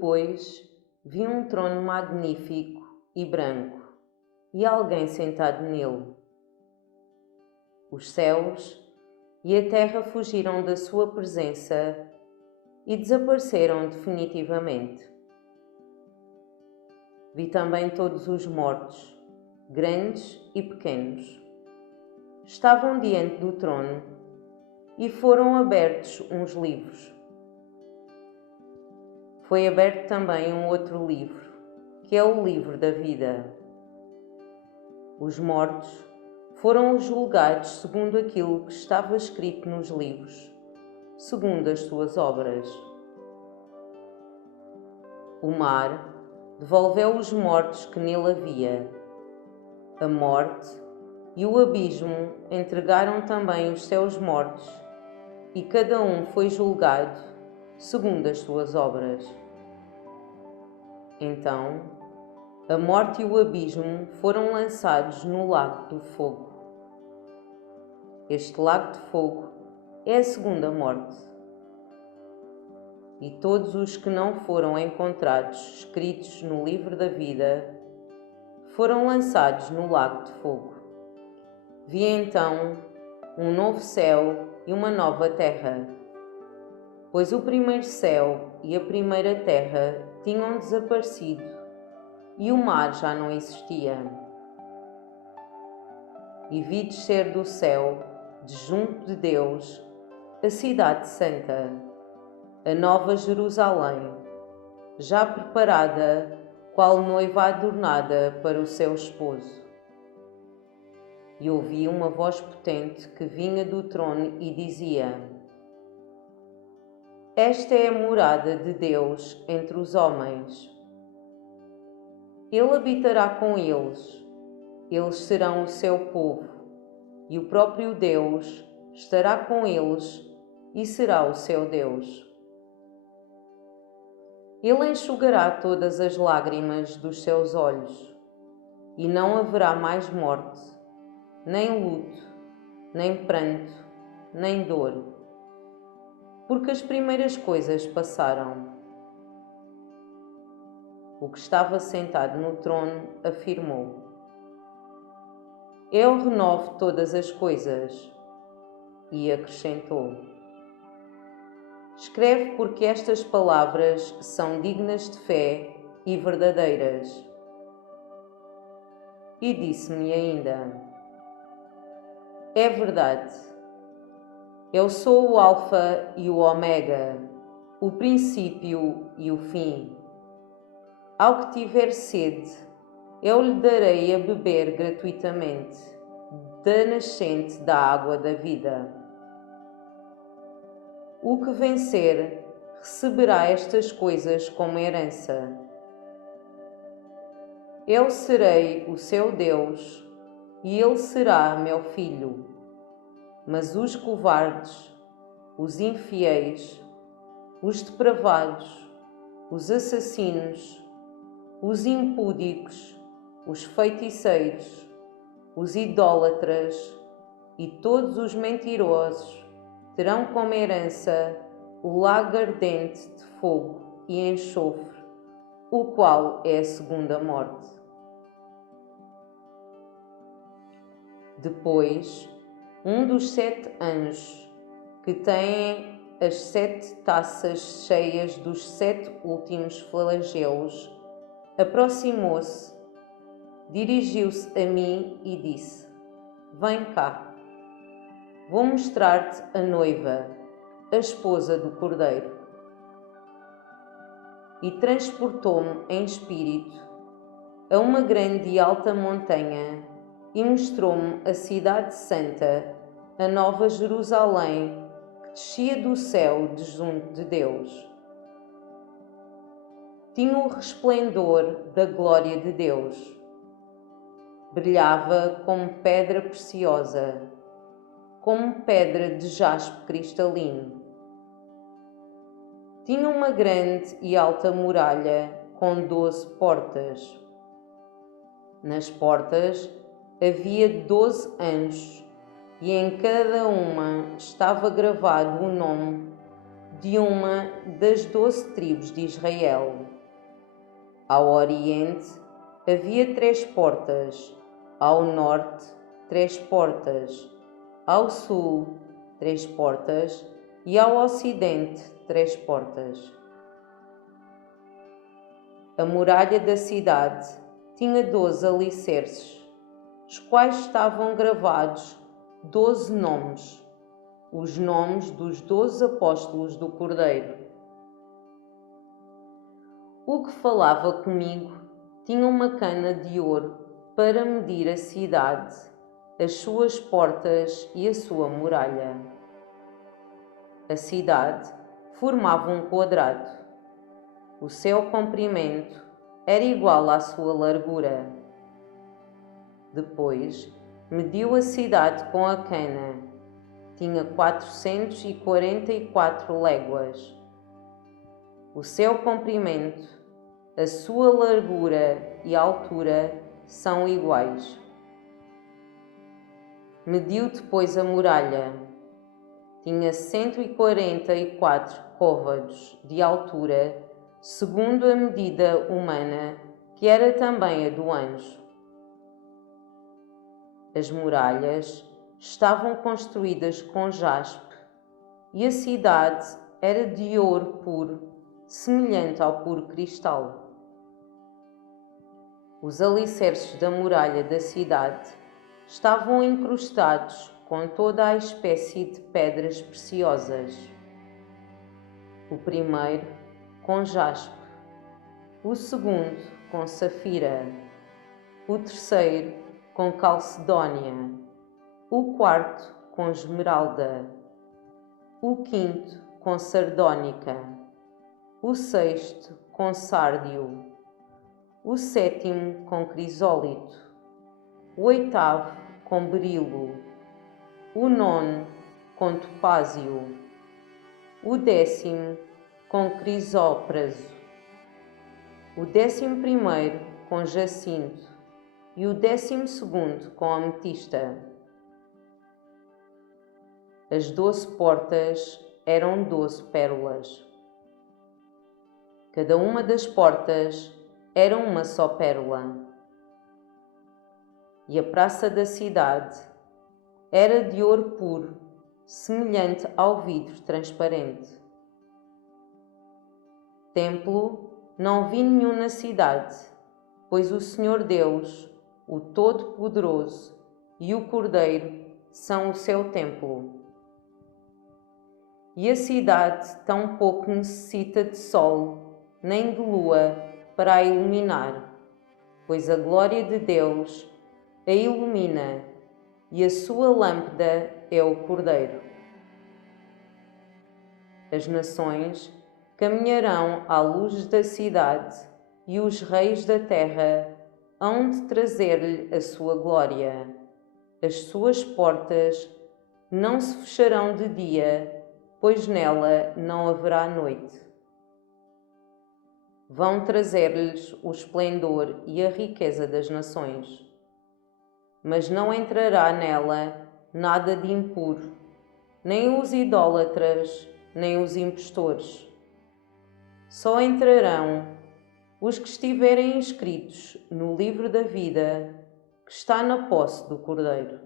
Depois vi um trono magnífico e branco, e alguém sentado nele. Os céus e a terra fugiram da sua presença e desapareceram definitivamente. Vi também todos os mortos, grandes e pequenos. Estavam diante do trono e foram abertos uns livros. Foi aberto também um outro livro, que é o livro da vida. Os mortos foram julgados segundo aquilo que estava escrito nos livros, segundo as suas obras. O mar devolveu os mortos que nele havia. A morte e o abismo entregaram também os seus mortos, e cada um foi julgado segundo as suas obras. Então, a morte e o abismo foram lançados no lago do fogo. Este lago de fogo é a segunda morte. E todos os que não foram encontrados escritos no livro da vida foram lançados no lago de fogo. Vi então um novo céu e uma nova terra, pois o primeiro céu e a primeira terra tinham desaparecido e o mar já não existia. E vi descer do céu, de junto de Deus, a cidade santa, a nova Jerusalém, já preparada, qual noiva adornada para o seu esposo. E ouvi uma voz potente que vinha do trono e dizia: Esta é a morada de Deus entre os homens. Ele habitará com eles serão o seu povo, e o próprio Deus estará com eles e será o seu Deus. Ele enxugará todas as lágrimas dos seus olhos, e não haverá mais morte, nem luto, nem pranto, nem dor, porque as primeiras coisas passaram. O que estava sentado no trono afirmou: Eu renovo todas as coisas. E acrescentou: Escreve, porque estas palavras são dignas de fé e verdadeiras. E disse-me ainda: É verdade. Eu sou o Alfa e o Ômega, o princípio e o fim. Ao que tiver sede, eu lhe darei a beber gratuitamente da nascente da água da vida. O que vencer receberá estas coisas como herança. Eu serei o seu Deus e ele será meu filho. Mas os covardes, os infiéis, os depravados, os assassinos, os impúdicos, os feiticeiros, os idólatras e todos os mentirosos terão como herança o lago ardente de fogo e enxofre, o qual é a segunda morte. Depois, um dos 7 anjos, que têm as 7 taças cheias dos 7 últimos flagelos, aproximou-se, dirigiu-se a mim e disse: Vem cá. Vou mostrar-te a noiva, a esposa do Cordeiro. E transportou-me em espírito a uma grande e alta montanha e mostrou-me a cidade santa, a nova Jerusalém, que descia do céu de junto de Deus. Tinha o resplendor da glória de Deus. Brilhava como pedra preciosa, como pedra de jaspe cristalino. Tinha uma grande e alta muralha com 12 portas. Nas portas havia 12 anjos, e em cada uma estava gravado o nome de uma das 12 tribos de Israel. Ao oriente havia 3 portas, ao norte 3 portas, ao sul 3 portas e ao ocidente 3 portas. A muralha da cidade tinha 12 alicerces, os quais estavam gravados 12 nomes, os nomes dos 12 apóstolos do Cordeiro. O que falava comigo tinha uma cana de ouro para medir a cidade, as suas portas e a sua muralha. A cidade formava um quadrado. O seu comprimento era igual à sua largura. Depois mediu a cidade com a cana. Tinha 444 léguas. O seu comprimento, a sua largura e altura são iguais. Mediu depois a muralha. Tinha 144 côvados de altura, segundo a medida humana, que era também a do anjo. As muralhas estavam construídas com jaspe, e a cidade era de ouro puro, semelhante ao puro cristal. Os alicerces da muralha da cidade estavam incrustados com toda a espécie de pedras preciosas. O primeiro com jaspe, o segundo com safira, o terceiro com calcedónia, o quarto com esmeralda, o quinto com sardónica, o sexto com sárdio, o sétimo com crisólito, o oitavo com berilo, o nono com topázio, o 10º com crisópraso, o 11º com jacinto e o 12º com ametista. As 12 portas eram 12 pérolas. Cada uma das portas era uma só pérola. E a praça da cidade era de ouro puro, semelhante ao vidro transparente. Templo não vi nenhum na cidade, pois o Senhor Deus, o Todo-Poderoso e o Cordeiro são o seu templo. E a cidade tampouco necessita de sol, nem de lua para a iluminar, pois a glória de Deus a ilumina e a sua lâmpada é o Cordeiro. As nações caminharão à luz da cidade e os reis da terra hão de trazer-lhe a sua glória. As suas portas não se fecharão de dia, pois nela não haverá noite. Vão trazer-lhes o esplendor e a riqueza das nações. Mas não entrará nela nada de impuro, nem os idólatras, nem os impostores. Só entrarão os que estiverem inscritos no livro da vida que está na posse do Cordeiro.